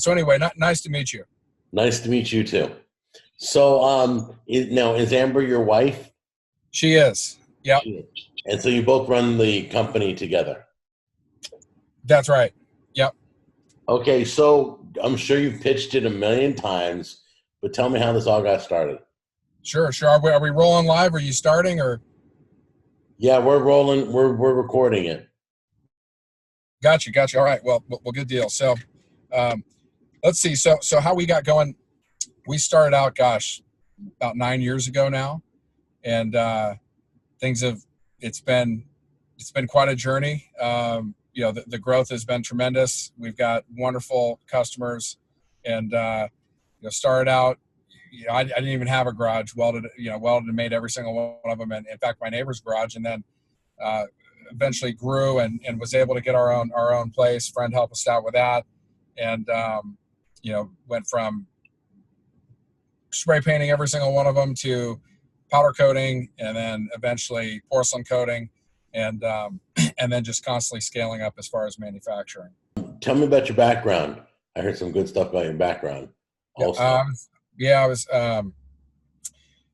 So anyway, nice to meet you. Nice to meet you too. So now is Amber your wife? She is. Yep. And so you both run the company together? That's right. Yep. Okay, so I'm sure you've pitched it a million times, but tell me how this all got started. Sure. Are we rolling live? Are you starting or? Yeah, we're rolling. We're recording it. Gotcha. All right. Well, good deal. So, let's see. So how we got going? We started out, about 9 years ago now, and it's been quite a journey. The growth has been tremendous. We've got wonderful customers, and started out. I didn't even have a garage. Welded and made every single one of them, and in fact, my neighbor's garage, and then eventually grew and was able to get our own place. Friend helped us out with that, and went from spray painting every single one of them to powder coating, and then eventually porcelain coating, and then just constantly scaling up as far as manufacturing. Tell me about your background. I heard some good stuff about your background. Also. I was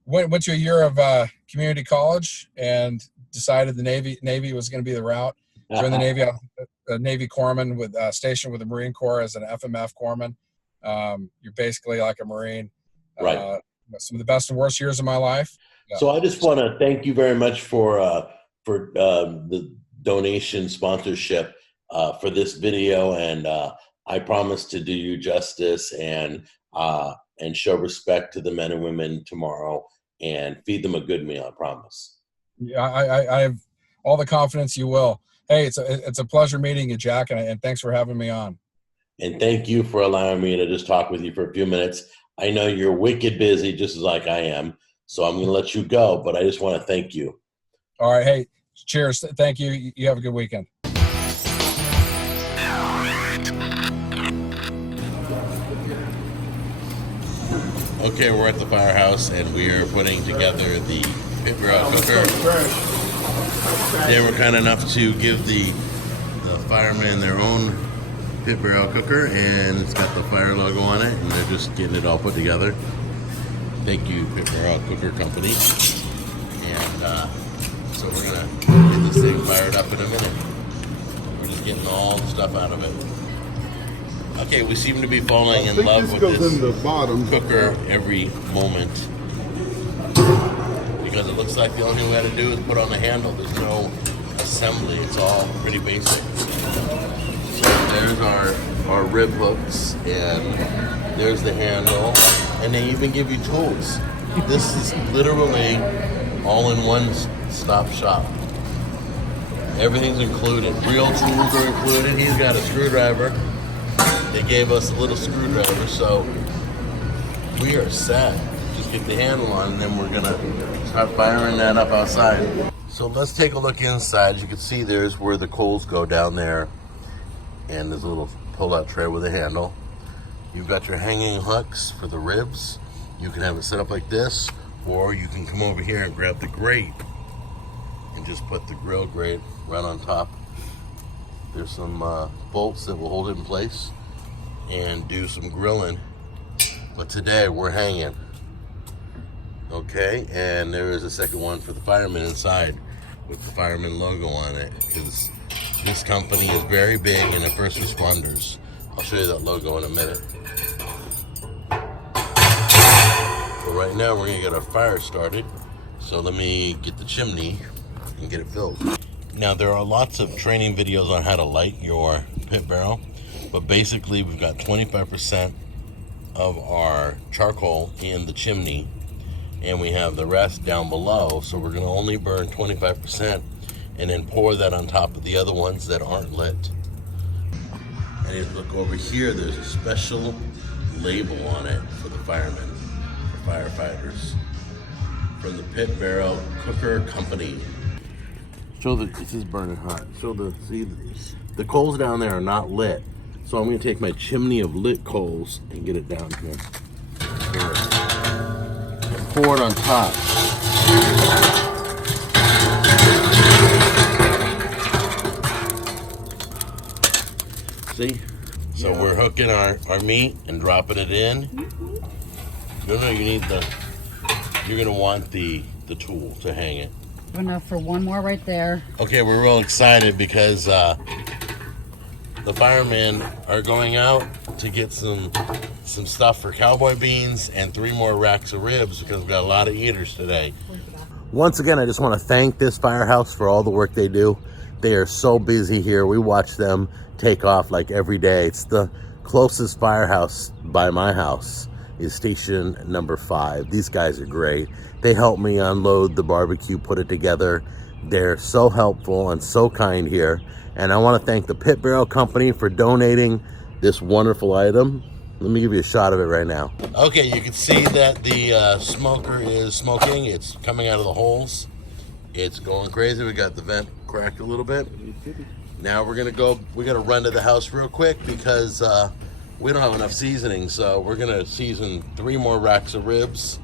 went to a year of community college and decided the Navy was going to be the route. Joined the Navy, a Navy corpsman stationed with the Marine Corps as an FMF corpsman. You're basically like a Marine. Right. Some of the best and worst years of my life. Yeah. So I just want to thank you very much for the donation sponsorship for this video, and I promise to do you justice and show respect to the men and women tomorrow and feed them a good meal. I promise. Yeah, I have all the confidence you will. Hey, it's a pleasure meeting you, Jack, and thanks for having me on. And thank you for allowing me to just talk with you for a few minutes. I know you're wicked busy, just as like I am, so I'm going to let you go, but I just want to thank you. All right. Hey, cheers. Thank you. You have a good weekend. Okay, we're at the Firehouse, and we are putting together the pit barrel cooker. They were kind enough to give the firemen their own pit barrel cooker, and it's got the fire logo on it, and they're just getting it all put together. Thank you, Pit Barrel Cooker Company. And so we're gonna get this thing fired up in a minute. We're just getting all the stuff out of it. Okay, we seem to be falling in love with this cooker every moment, because it looks like the only thing we got to do is put on the handle. There's no assembly. It's all pretty basic. There's our rib hooks, and there's the handle, and they even give you tools. This is literally all in one stop shop. Everything's included. Real tools are included. He's got a screwdriver. They gave us a little screwdriver, so we are set. Just get the handle on, and then we're gonna start firing that up outside. So let's take a look inside. As you can see, there's where the coals go down there. And there's a little pull-out tray with a handle. You've got your hanging hooks for the ribs. You can have it set up like this, or you can come over here and grab the grate and just put the grill grate right on top. There's some bolts that will hold it in place and do some grilling. But today we're hanging. Okay, and there is a second one for the firemen inside with the fireman logo on it, because this company is very big in the first responders. I'll show you that logo in a minute. But right now we're gonna get our fire started. So let me get the chimney and get it filled. Now there are lots of training videos on how to light your pit barrel, but basically we've got 25% of our charcoal in the chimney, and we have the rest down below. So we're gonna only burn 25%. And then pour that on top of the other ones that aren't lit. And if you look over here, there's a special label on it for the firemen, for firefighters, from the Pit Barrel Cooker Company. Show this is burning hot. See, the coals down there are not lit. So I'm gonna take my chimney of lit coals and get it down here. And pour it on top. See? So we're hooking our meat and dropping it in. No, you need you're gonna want the tool to hang it. Enough for one more right there. Okay, we're real excited because the firemen are going out to get some stuff for cowboy beans and 3 more racks of ribs because we've got a lot of eaters today. Once again, I just want to thank this Firehouse for all the work they do. They are so busy here. We watch them take off like every day. It's the closest firehouse by my house is station number 5. These guys are great. They help me unload the barbecue, put it together. They're so helpful and so kind here. And I want to thank the Pit Barrel Company for donating this wonderful item. Let me give you a shot of it right now. Okay, you can see that the smoker is smoking. It's coming out of the holes. It's going crazy. We got the vent cracked a little bit. Now we gotta run to the house real quick because we don't have enough seasoning, so we're gonna season 3 more racks of ribs.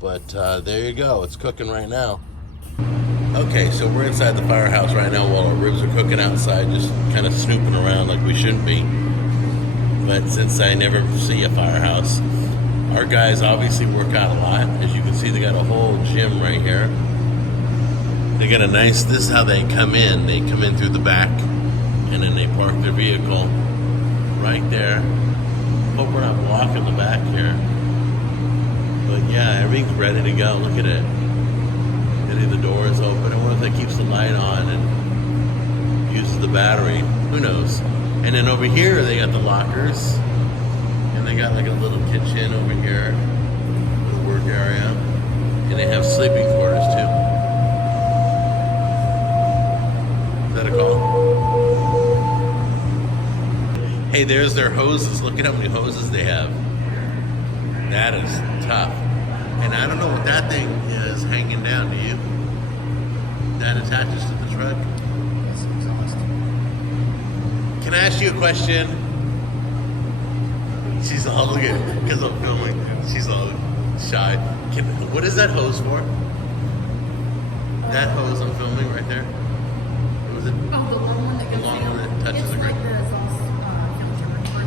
But there you go, it's cooking right now. Okay, so we're inside the firehouse right now while our ribs are cooking outside, just kind of snooping around like we shouldn't be. But since I never see a firehouse, our guys obviously work out a lot. As you can see, they got a whole gym right here. They got this is how they come in. They come in through the back, and then they park their vehicle right there. Hope we're not blocking the back here. But yeah, everything's ready to go. Look at it. The door is open. I wonder if that keeps the light on and uses the battery. Who knows? And then over here, they got the lockers. And they got like a little kitchen over here. The work area. And they have sleeping quarters too. Is that a call? Hey, there's their hoses. Look at how many hoses they have. That is tough. And I don't know what that thing is hanging down, do you? That attaches to the truck? That's exhaust. Can I ask you a question? She's all looking, because I'm filming, she's all shy. What is that hose for? That hose I'm filming right there? What was it? Oh, the long one that goes long down. one that touches It's the like ground. the sauce filter for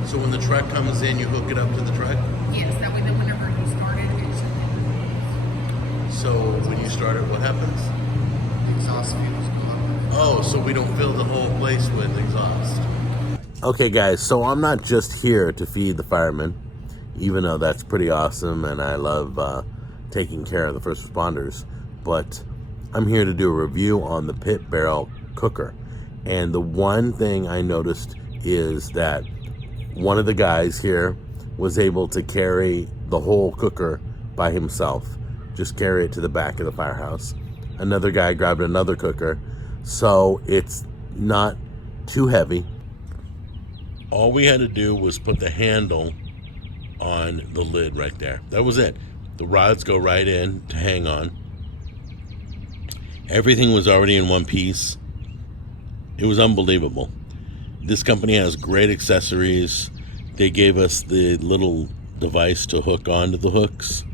the... So when the truck comes in, you hook it up to the truck? Yes, that way then whenever you start it, it should... So when you start it, what happens? The exhaust fumes go up. Oh, so we don't fill the whole place with exhaust. Okay, guys, so I'm not just here to feed the firemen, even though that's pretty awesome and I love taking care of the first responders, but I'm here to do a review on the Pit Barrel cooker. And the one thing I noticed is that one of the guys here was able to carry the whole cooker by himself, just carry it to the back of the firehouse. Another guy grabbed another cooker, so it's not too heavy. All we had to do was put the handle on the lid right there. That was it. The rods go right in to hang on. Everything was already in one piece. It was unbelievable. This company has great accessories. They gave us the little device to hook onto the hooks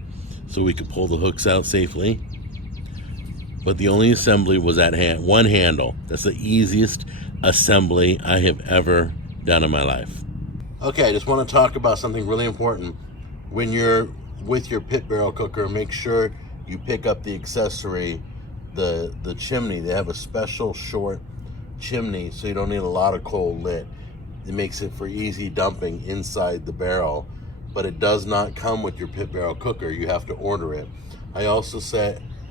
so we could pull the hooks out safely. But the only assembly was that one handle. That's the easiest assembly I have ever done in my life. Okay, I just want to talk about something really important. When you're with your Pit Barrel cooker, make sure you pick up the accessory, the chimney. They have a special short chimney, so you don't need a lot of coal lit. It makes it for easy dumping inside the barrel, but it does not come with your Pit Barrel cooker. You have to order it. I also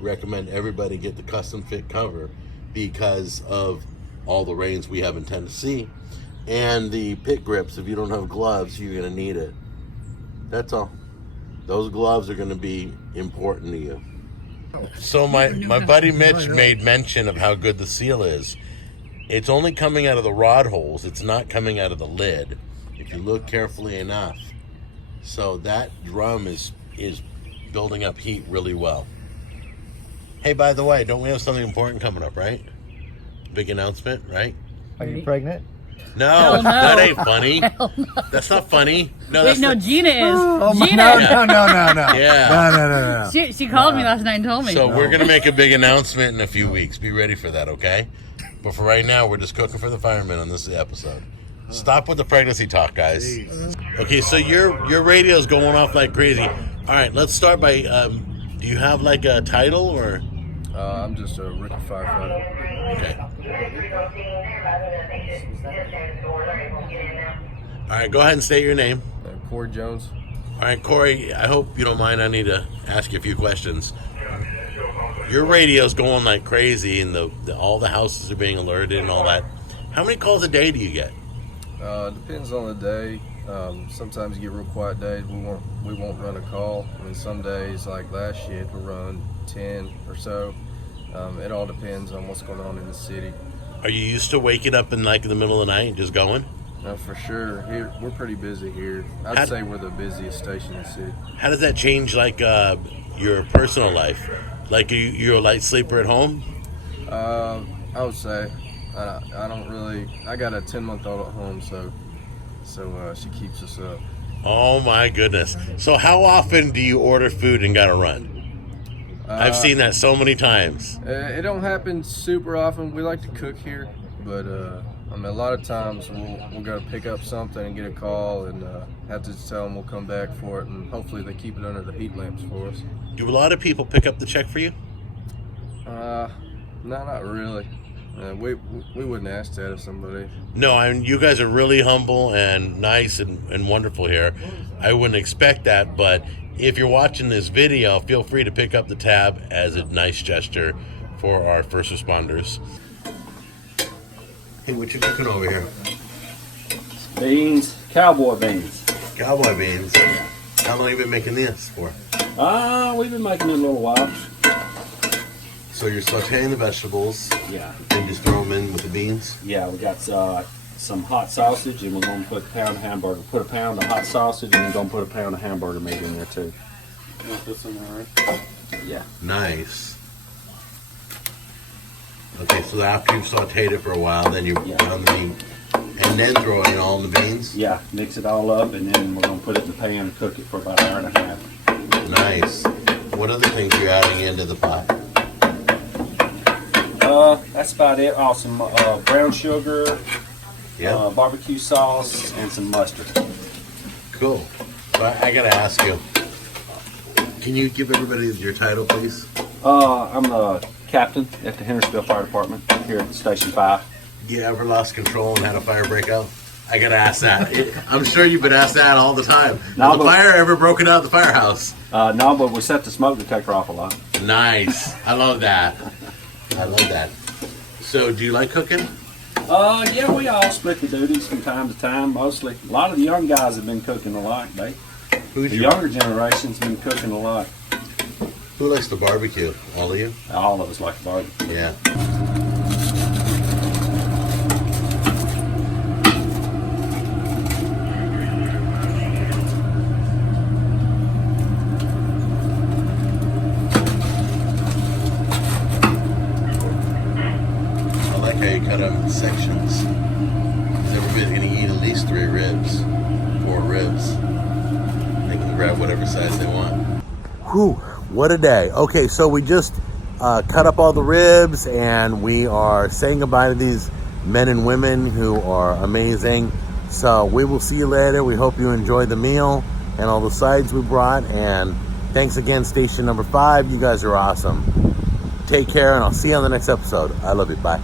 recommend everybody get the custom fit cover because of all the rains we have in Tennessee. And the pit grips, if you don't have gloves, you're going to need it. That's all. Those gloves are going to be important to you. So my buddy Mitch made mention of how good the seal is. It's only coming out of the rod holes. It's not coming out of the lid, if you look carefully enough. So that drum is building up heat really well. Hey, by the way, don't we have something important coming up, right? Big announcement, right? Are you pregnant? No, that ain't funny. No. That's not funny. No, Wait, no, Gina is. Oh, Gina. no. Yeah. No. She called me last night and told me. So we're going to make a big announcement in a few weeks. Be ready for that, okay? But for right now, we're just cooking for the firemen on this episode. Stop with the pregnancy talk, guys. Okay, so your radio's going off like crazy. All right, let's start by. Do you have like a title or? I'm just a rookie firefighter. Okay. All right, go ahead and state your name. Corey Jones. All right, Corey, I hope you don't mind. I need to ask you a few questions. Your radio's going like crazy, and all the houses are being alerted and all that. How many calls a day do you get? Depends on the day. Sometimes you get real quiet days. We won't run a call. I mean, some days like last year we'll run 10 or so. It all depends on what's going on in the city. Are you used to waking up in like in the middle of the night and just going? No, for sure. Here we're pretty busy here. I'd say we're the busiest station in the city. How does that change like your personal life? Like you're a light sleeper at home? I would say I don't really. I got a 10-month-old at home, so she keeps us up. Oh my goodness! So how often do you order food and gotta run? I've seen that so many times. It don't happen super often. We like to cook here, but I mean, a lot of times we'll go pick up something and get a call and have to tell them we'll come back for it, and hopefully they keep it under the heat lamps for us. Do a lot of people pick up the check for you? No, not really. We wouldn't ask that of somebody. No, I mean, you guys are really humble and nice and wonderful here. I wouldn't expect that, but if you're watching this video, feel free to pick up the tab as a nice gesture for our first responders. Hey, what you cooking over here? Beans, cowboy beans. Cowboy beans. How long have you been making this for? We've been making it a little while. So you're sauteing the vegetables Yeah. and just throw them in with the beans? Yeah, we got some hot sausage, and we're going to put a pound of hamburger. Put a pound of hot sausage, and we're going to put a pound of hamburger meat in there, too. You want this in there, right? Yeah. Nice. Okay, so after you've sauteed it for a while, then you put on the meat, and then throw in all the beans? Yeah, mix it all up, and then we're going to put it in the pan and cook it for about an hour and a half. Nice. What other things are you adding into the pot? That's about it. Oh, some brown sugar, Yeah. barbecue sauce, and some mustard. Cool. So I gotta ask you, can you give everybody your title, please? I'm the captain at the Hendersonville Fire Department here at Station 5. You ever lost control and had a fire break out? I gotta ask that. I'm sure you've been asked that all the time. No, Has the fire ever broken out at the firehouse? No, but we set the smoke detector off a lot. Nice. I love that. I love that. So, do you like cooking? Yeah, we all split the duties from time to time. Mostly, a lot of the young guys have been cooking a lot. The younger generation's been cooking a lot. Who likes the barbecue? All of you? All of us like to barbecue. Yeah. I like how you cut them in sections. 'Cause everybody's gonna eat at least 4 ribs. They can grab whatever size they want. Whew, what a day. Okay, so we just cut up all the ribs and we are saying goodbye to these men and women who are amazing. So we will see you later. We hope you enjoyed the meal and all the sides we brought. And thanks again, station number 5. You guys are awesome. Take care, and I'll see you on the next episode. I love you. Bye.